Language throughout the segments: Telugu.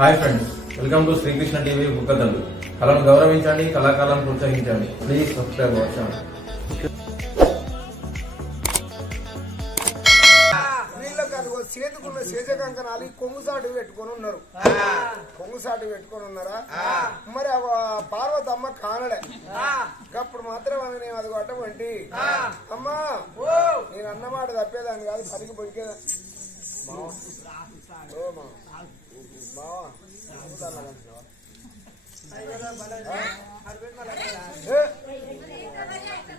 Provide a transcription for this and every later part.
Hi friends welcome to Srikrishna TV బుక్కదండు కళను గౌరవించండి కళాకాలను ప్రోత్సహించండి. ప్లీజ్ సబ్స్క్రైబ్ అవర్ ఛానల్ వీళ్ళకి అది ఓ చేతుకున్న చేజ కంకణాలు ఈ కొంగు సాటు పెట్టుకొని ఉన్నారు. కొంగు సాటు పెట్టుకొని ఉన్నారా? మరి ఆ పార్వతమ్మ కానడే. అప్పుడు మాత్రం అది నేను అది కొట్టమంటి. అమ్మా నేను అన్నమాట తప్పేదాన్ని కాదు పదికి పొడికేదా ఓ మా మావా అమ్ముతాను కదా. ఏ?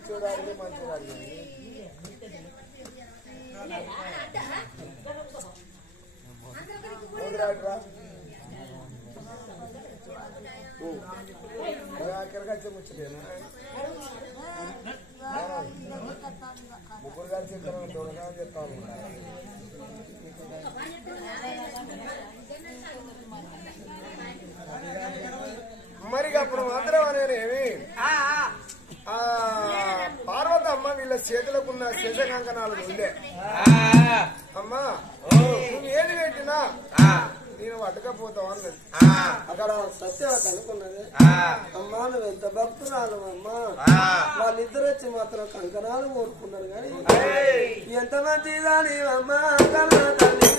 చూడాలి మంచిగా వదిలాడురా. ఓ. ముగ్గురు కలిసి ఇద్దరు చెప్తాను మరి అప్పుడు మాత్రం అనేవి పార్వతమ్మ వీళ్ళ చేతులకున్న శేష కంకణాలు ఉండే అమ్మా నువ్వు ఏది పెట్టినా నేను అన్నది. అక్కడ సత్యవత అనుకున్నది. అమ్మా నువ్వు ఎంత భక్తురాలు అమ్మా. వాళ్ళిద్దరు వచ్చి మాత్రం కంకణాలు కోరుకున్నారు కానీ ఎంత మంచిదాని అమ్మా కన్నా తల్లి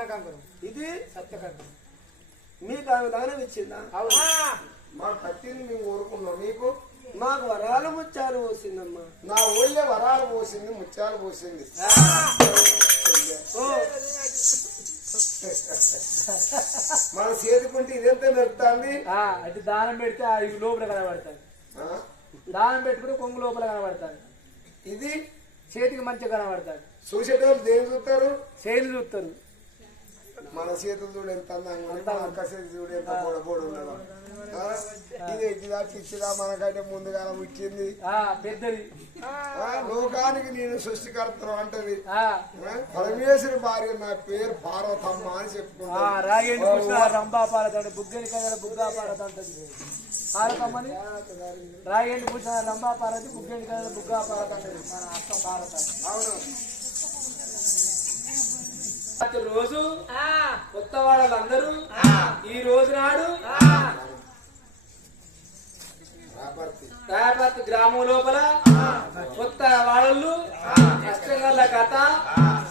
దాన కంకణం ఇది? సత్య కంకణం మీకు ఆమె దానం ఇచ్చిందా? అవును. మా కత్తిని మేము కోరుకున్నాం మీకు? మాకు వరాలు ముత్యాలు పోసిందమ్మా. నా ఊళ్ళో వరాలు పోసింది ముత్యాలు పోసింది. మన చేతుకుంటే ఇదెంత మెరుపుతాంది? ఆ, అది దానం పెడితే అది లోపల కనబడతాది. ఆ? దానం పెట్టుకుంటే కొంగు లోపల కనబడతాది. ఇది? చేతికి మంచిగా కనబడతాది. చూసేటోళ్ళు దేని చూస్తారు? చేతులు చూస్తారు. మన చేతులు చూడు ఎంత అందంగా ఉన్నాయి మన అక్క చూడు ఎంత పొడబోడు ఆ? ఇది ఇచ్చిదా పిచ్చిదా మనకంటే ముందుగా ఇచ్చింది. ఆ పెద్దది. ఆ, లోకానికి నేను సృష్టికర్తను అంటది? పరమేశ్వరి భార్య నా పేరు పార్వతమ్మ అని పారతాడు బుగ్గని బుగ్గా రాగేంటి కృష్ణ రంభా పారది బుగ్గని కదల బుగ్గా పారతంటది మన అక్క పారతాడు అవును. ప్రతి రోజు కొత్త వాళ్ళందరూ ఈ రోజు నాడు రాయపర్తి గ్రామం లోపల కొత్త వాళ్ళు కష్టగల్ల కథ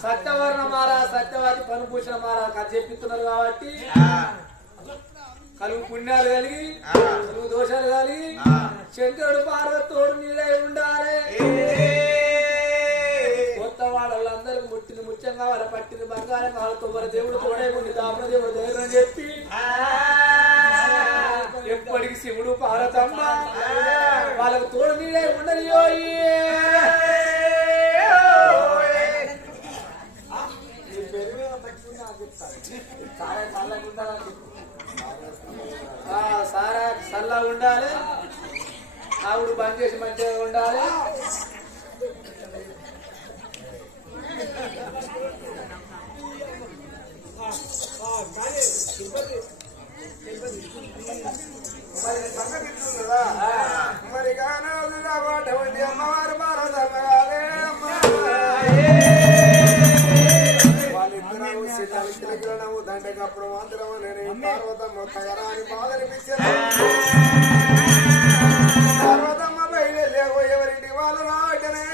సత్యవర్ణమాల సత్యవాది పనుభూషణ మాల కథ చెప్పిస్తున్నారు కాబట్టి కలుగు పుణ్యాలు కలిగి కలుగు దోషాలు కలిగి శంకరుడు పార్వతోడు నీడై ఉండాలి కొత్త వాళ్ళందరూ ముట్టిన ముత్యం కావాలి పట్టిన బంగారం కావాలి తొమ్మల దేవుడు తోడే ఉండి దాపన దేవుడు ధైర్యం చెప్పి. ఎప్పటికి శివుడు పార్వతమ్మ వాళ్ళకు తోడు నీడే ఉండనియో సారా చల్లగా ఉండాలి. ఆవిడ బంద్ చేసి మంచిగా ఉండాలి. మరి సంగతి ఇట్లున్నదా? మరి గానాలుగా పాట వంటి అమ్మవారు కాదే అమ్మ. వాళ్ళిద్దరూ సిద్ధాలు కిలకిలనము దండకప్పుడు మాత్రం నేను పార్వతమ్మ తగరాని బాధనిపించాను పార్వతమ్మ బయలుదేరి ఎవరింటి వాళ్ళు రావటనే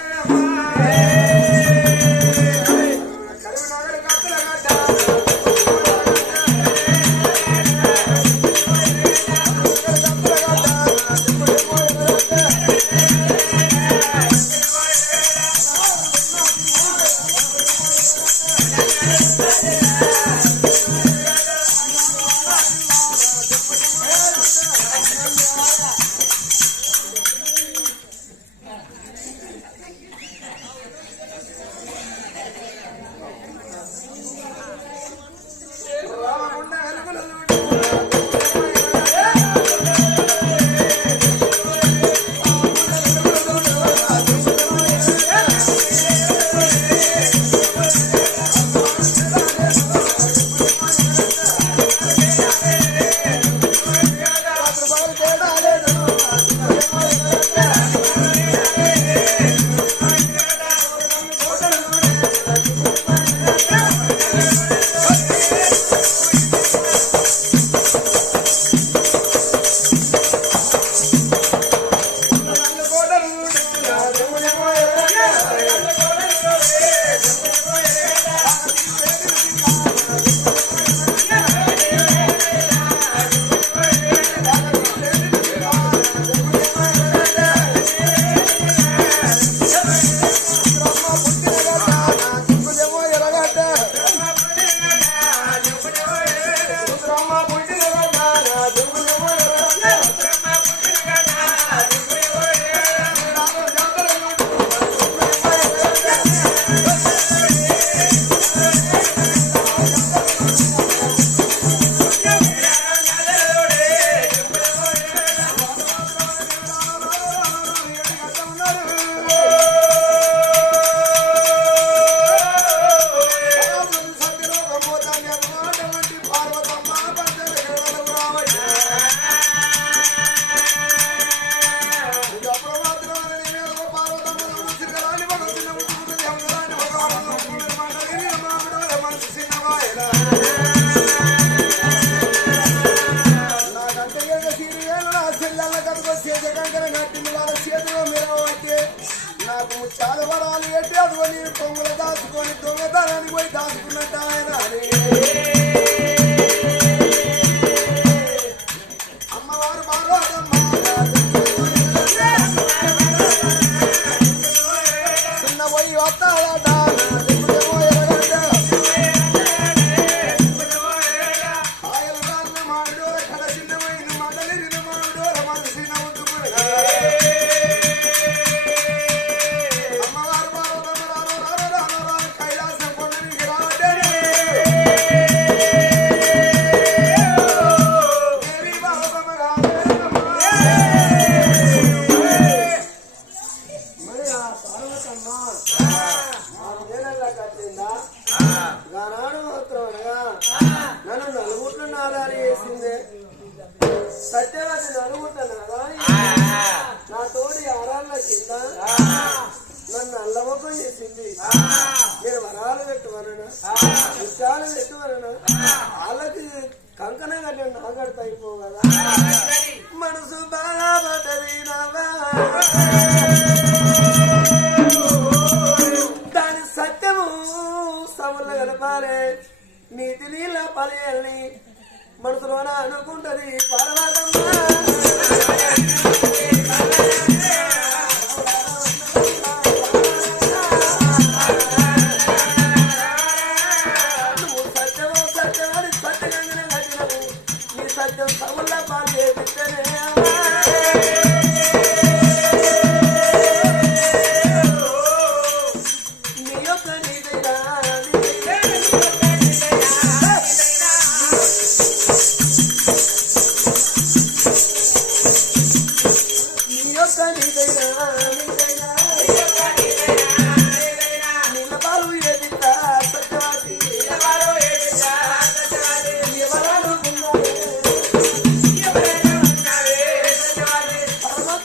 సముల గడపాలే. నీతి నీళ్ళ పలయల్ని మనసులోన అనుకుంటది. పర్వతమ్మ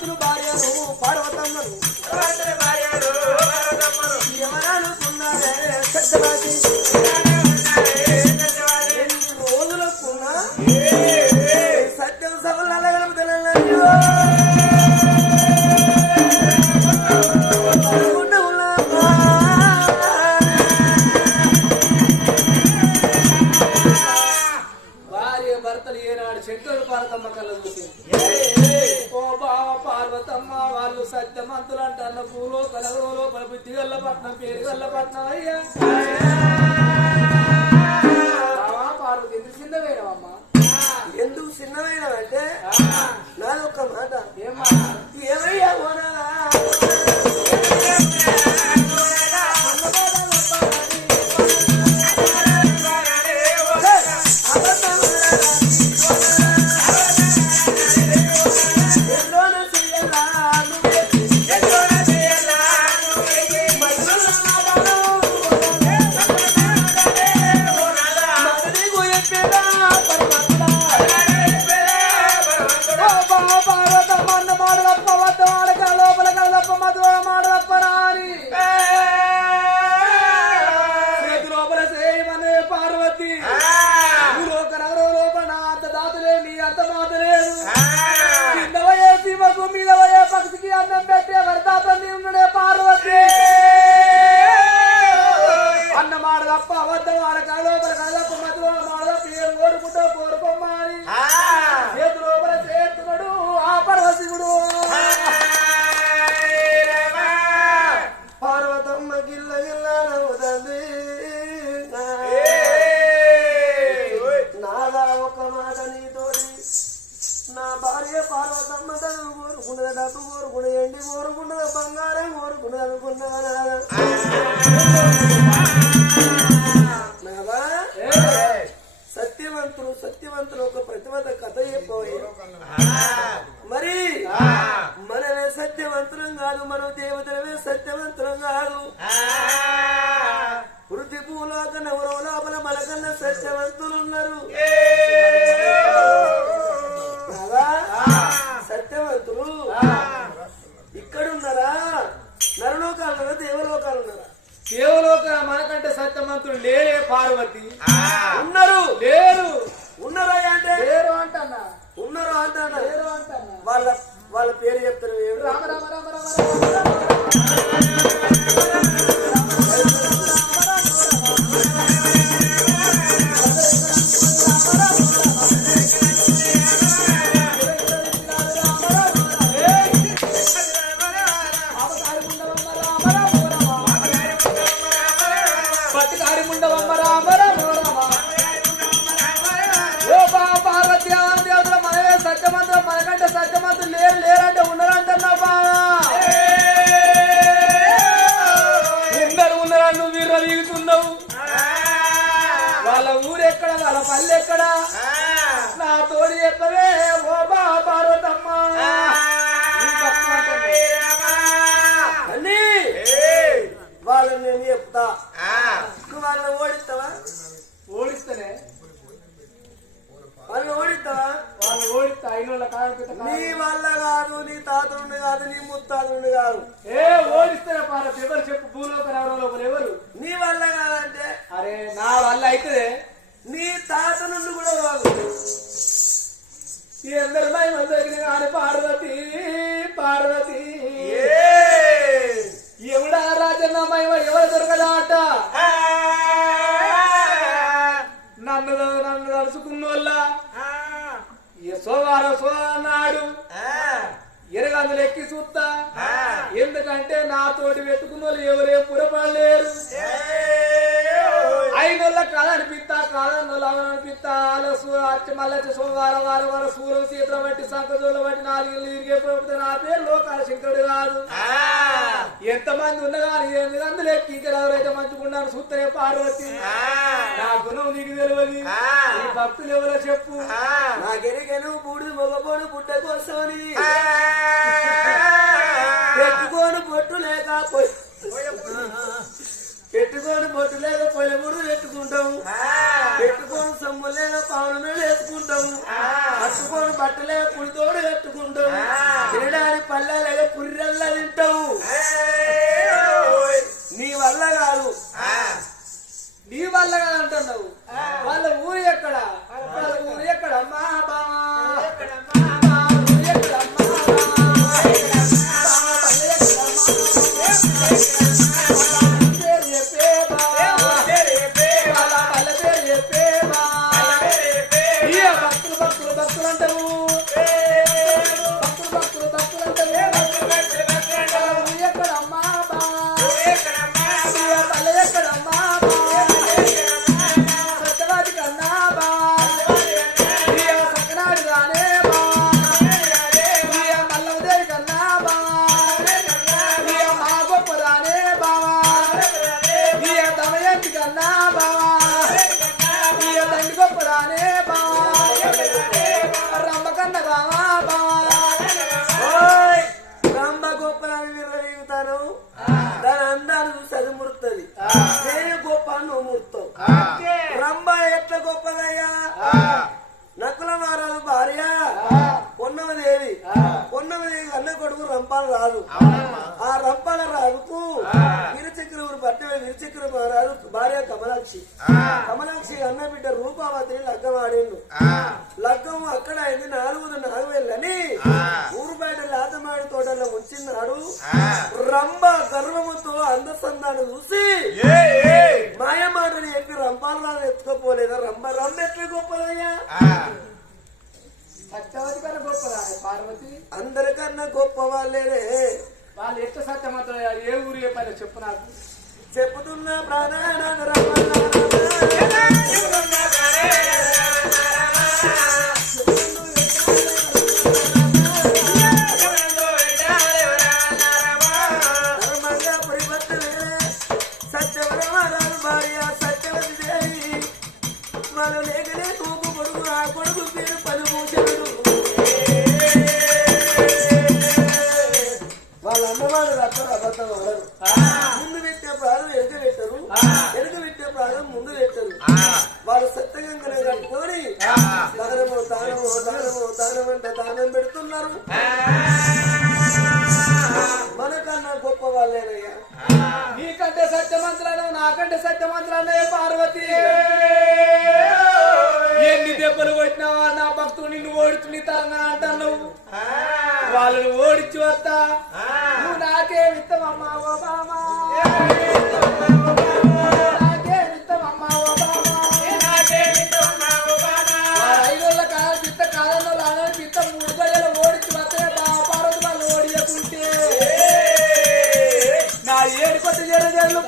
పరమాత్ములు భార్యను పార్వతమ్మను ఎవరనుకున్నారే సత్యవాది సత్యమంతులు అంటారు పూలో కలగలో లోపల బుద్ధి గల్ల పట్నం పేరు గల్ల పట్నం అయ్యా పార్వతి ఎందుకు చిన్న వేయడమ్మా ఎందుకు చిన్నమైన అంటే నాదొక్క మాట. ఏమయ్యా నాదా వాళ్ళని నేను చెప్తా నువ్వు వాళ్ళని ఓడిస్తావా? ఓడిస్తేనే. వాళ్ళని ఓడిస్తావా? వాళ్ళు ఓడిస్తే అయిన వాళ్ళ కాకపోతే నీ వల్ల కాదు నీ తాతనుండి కాదు నీ ముత్తాతనుండి కాదు. ఏ ఓడిస్తేనే పార్వతి. ఎవరు చెప్పు భూలోక లోపల ఎవరు? నీ వల్ల కాదంటే? అరే నా వల్ల అయితే నీ తాత నుండి కూడా కాదు. ఈ అందరి దగ్గర కానీ పార్వతి పార్వతి. ఎవడా రాజన్న మహిమ ఎవరు దొరకదాట నన్ను నన్ను నడుచుకున్నోళ్ళ సోవారం సోమవారం నాడు ఎరగందులు ఎక్కి చూస్తా. ఎందుకంటే నా తోటి పెట్టుకున్న వాళ్ళు ఎవరే పురపడలేరు అయినోళ్ళ కాదనిపిస్తా కాదన్నోళ్ళు అవననిపిస్తా మళ్ళీ సోమవారం వారం వారం సూర్యం సీతల బట్టి సంకజోళ్ళ బట్టి నాలుగు ఇరిగే పోతే నా పేరు లోకాల శంకరుడు కాదు. ఎంతమంది ఉన్నా కానీ ఎనిమిది ఎక్కి ఇక్కడ ఎవరైతే మంచుకున్నారు చూస్తే పార్వతి నా గుణం నీకు తెలియదు. భక్తులు ఎవరో చెప్పు. నాకెరిగను బూడిది మగబోడు పుట్ట కోసమని. పెట్టుకోను బొట్టు లేక పొయ్- పెట్టుకోను బొట్టు లేక పొయ్యి ముడు పెట్టుకుంటాము. పెట్టుకోను సొమ్ము లేక పావుల మీద వేసుకుంటాము. పట్టుకోను బట్టలే పులితోడు కట్టుకుంటాము తినడానికి పల్లె లేక పురిరల్లా తింటాము. నీ వల్ల కాదు. నీ వల్ల కదా అంటున్నావు. వాళ్ళ ఊరు ఎక్కడ? వాళ్ళ ఊరు ఎక్కడ అమ్మా బావా రంపాల రాజు ఆ రంపాల రాజుకు విరుచక్ర ఊరు పట్టిన విరుచక్ర మహారాజు భార్య కమలాక్షి. కమలాక్షి అన్న బిడ్డ రూపావతిని లగ్గం ఆడిండు. లగ్గం అక్కడ అయింది నాలుగు నాలుగేళ్ళని ఊరు బయట లేతమాడి తోటలో ఉంచినాడు రంభ గర్వముతో అందసందాన్ని చూసి మాయమాటని చెప్పి రంపాలను ఎత్తుకోపోలేదా? రంభ రంభ ఎట్లా గొప్పదయ్యా సత్యవతి కన్నా గొప్పదా పార్వతి అందరికన్నా గొప్ప వాళ్ళేనే వాళ్ళు ఎట్లా సత్యమంతులు ఏ ఊరు ఏ పని చెప్పు నాకు. చెప్పుతున్నా ప్రాణాన సత్యవరమారాలు భార్య సత్యవతి దేవి. వాళ్ళు లేకనే కొడుకు పేరు పలుభూషణుడు వాళ్ళ అన్నవాళ్ళు రక్కరు అబద్ధం ఆడరు. ముందు పెట్టే ప్రాణం వెనుక పెట్టరు. వెనుక పెట్టే ప్రాణం ముందు పెట్టరు. వాళ్ళు సత్యగంగనే కట్టుకొని దానము దానము దానము దానం అంటే దానం పెడుతున్నారు. మనకన్నా గొప్ప వాళ్ళేనయ్యా. నీకంటే సత్యమంతులను నాకంటే సత్యమంతులనే పార్వతి. ఎన్ని దెబ్బలు కొట్టినావా నా భక్తుడు నిన్ను ఓడించు నీ తరంగా అంటున్నావు. వాళ్ళని ఓడించి వస్తా. నువ్వు నాకే విత్తమమ్మా ఓ బామా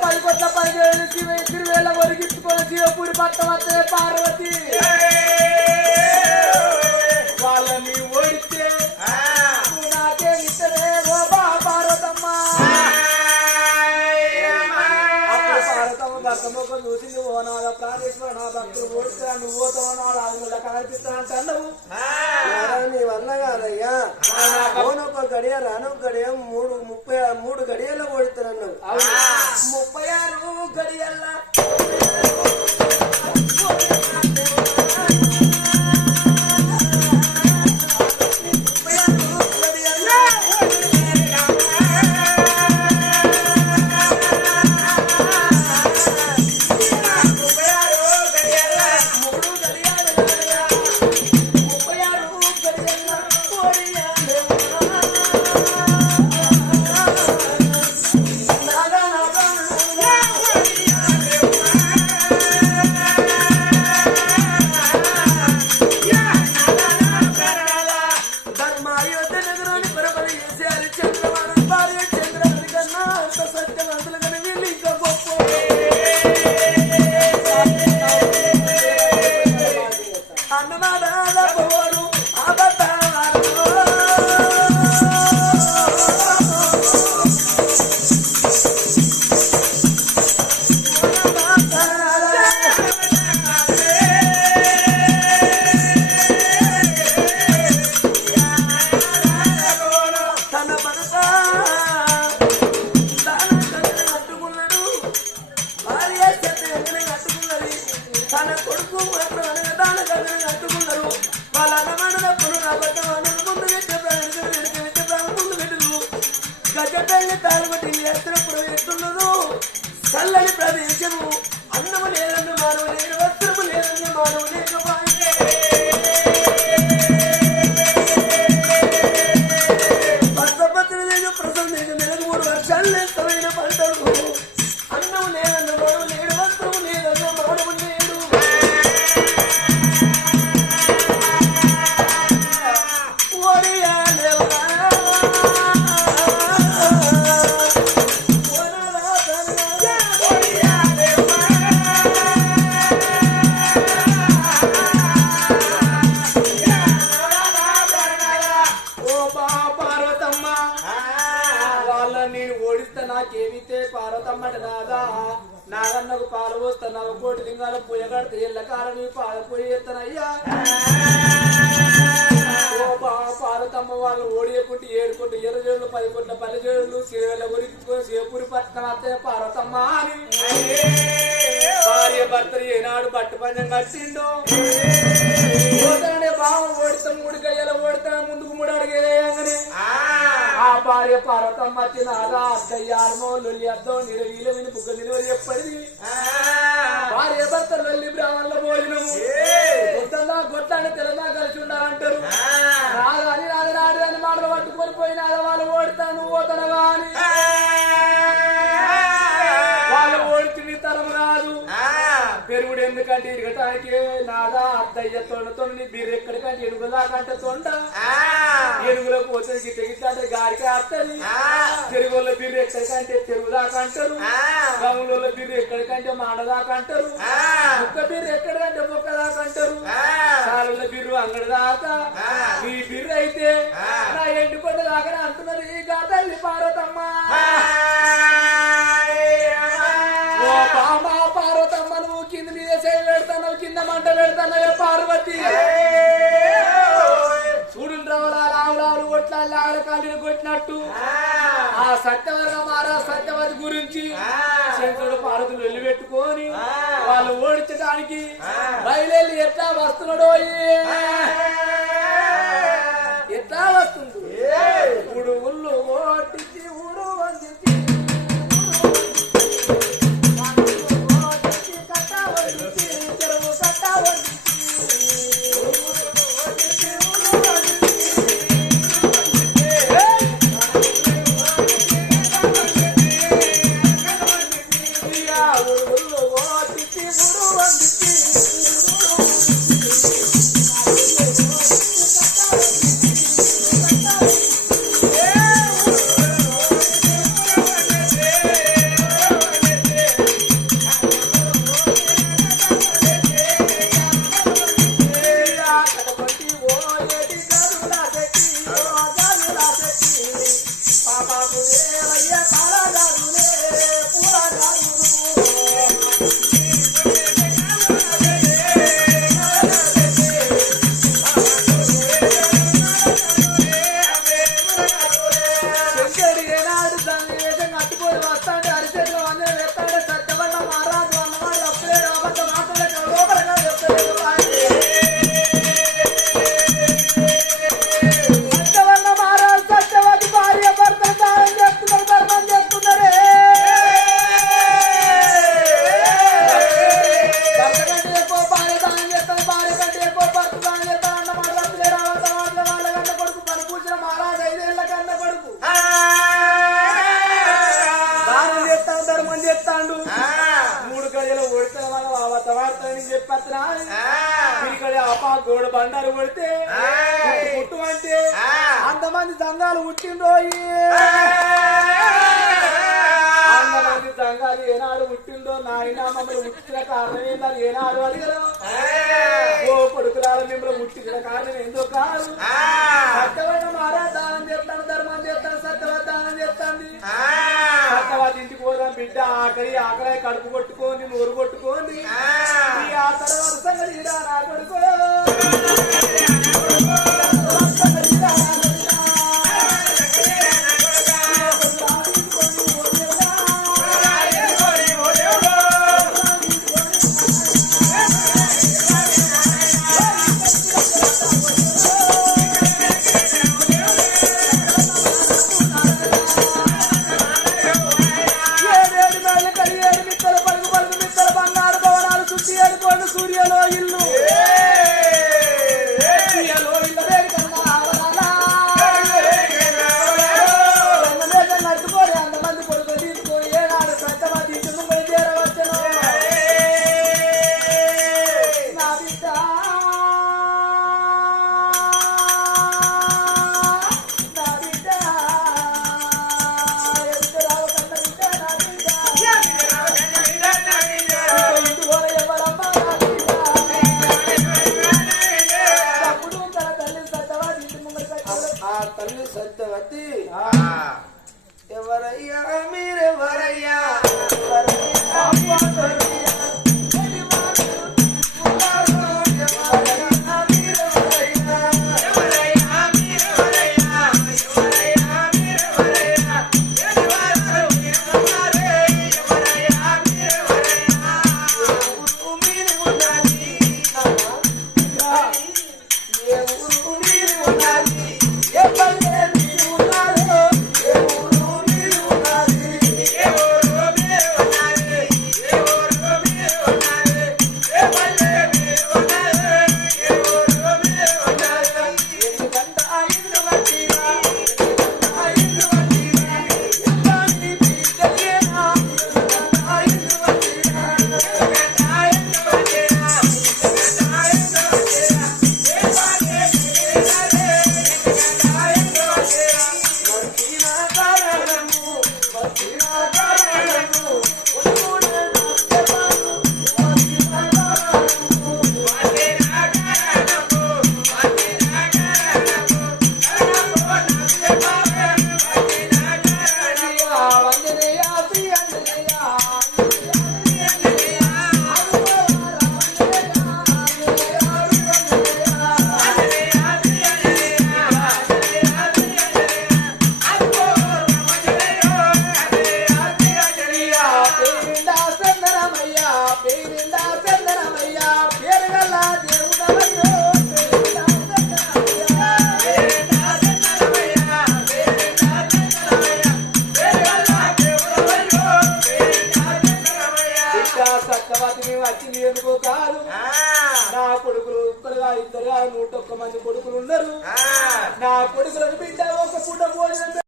పది కొత్త పదివేలు శివ వేల ఒరిగించుకొని శివపుడి పట్ట వస్తే పార్వతి. భక్తులు ఓడిస్తే నువ్వు పోతావు నాడు ఆదుల కనిపిస్తా అంటున్నావు నీ వల్ల కాదయ్యా. ఓనొక గడియ రానొక గడియ మూడు ముప్పై మూడు గడియల్లో ఓడిస్తానన్నావు ముప్పై ఆరు గడియల్ల పార్వతమ్మ అంటే నాదా నాగన్నకు పాలు పోస్తా నవ కోటి లింగాలు పూయగడితే ఎల్ల కాలని పాల పోయి ఎత్తనయ్యా. ఓ బా పార్వతమ్మ వాళ్ళు ఓడియకుంటే ఏడు కోట్లు ఎర్ర జోళ్ళు పది కోట్ల పల్లె జోళ్ళు సేవల గురించి సేపురి పట్నం అత్తే పార్వతమ్మ అని. భార్య భర్తలు ఏనాడు పట్టు పంచం కట్టిండో. పోతానే బావ ఓడితే మూడు గయ్యల ఓడితే ముందుకు మూడు అడిగేయగానే ఆ. భార్య పార్వతమ్మ తినాలా అద్దయ్యాలమో లొల్లి అద్దం నిలవీల విని బుగ్గ నిలవలు చెప్పడింది భార్య భర్త లొల్లి బ్రాహ్మణుల భోజనము. గొట్టందా గొట్టాన్ని తెలంగా కలిసి ఉండాలంటారు. రాగాని రాని రాని అని మాటలు పట్టుకొని పోయిన వాళ్ళు ఓడితాను పోతాను గాని పెరుగుడు ఎందుకంటే ఇరగటానికి నాదా అద్దయ్య తొండతో నీ బీరు ఎక్కడికంటే ఎనుగులాకంటే తొండ. ఎనుగులో పోతే గిట్ట గిట్ట అంటే గారికి వస్తుంది చెరువుల బీరు ఎక్కడికంటే చెరువు దాకా అంటారు గౌన్ల బీరు ఎక్కడికంటే మాడ దాకా అంటారు ముక్క బీరు ఎక్కడికంటే మొక్క దాకా అంటారు సారుల బీరు అంగడి దాకా ఈ బీరు అయితే నా ఎండుకొండ దాకా అంటున్నారు ఈ గాతల్లి పార్వతమ్మ. కింద మంట పెడతాను పార్వతి. చూడు రావులా రావులాలు కొట్ల లాగల కాళ్ళు కొట్టినట్టు. ఆ సత్యవర్గ మారా సత్యవతి గురించి శంకరుడు పార్వతులు వెళ్ళి పెట్టుకొని వాళ్ళు ఓడించడానికి బయలుదేరి ఎట్లా వస్తున్నాడో మంది సంఘాలు పుట్టిండ్రో మంది సంఘాలు ఏనాడు పుట్టిందో నాయన మమ్మల్ని పుట్టిన కారణం ఏందని ఏనాడు అడిగరు. ఓ కొడుకులాల మిమ్మల్ని పుట్టించిన కారణం ఏందో కాదు? సత్యమైన మహారాజ్ దానం చేస్తాను ధర్మం చేస్తాను సత్యవ దానం చేస్తాను సత్యవాది ఇంటికి పోదాం బిడ్డ ఆకలి ఆకలి కడుపు కొట్టుకోండి నోరు కొట్టుకోండి. ఆ తర్వాత సంగతి ఇరా నా కొడుకో. సూర్యలో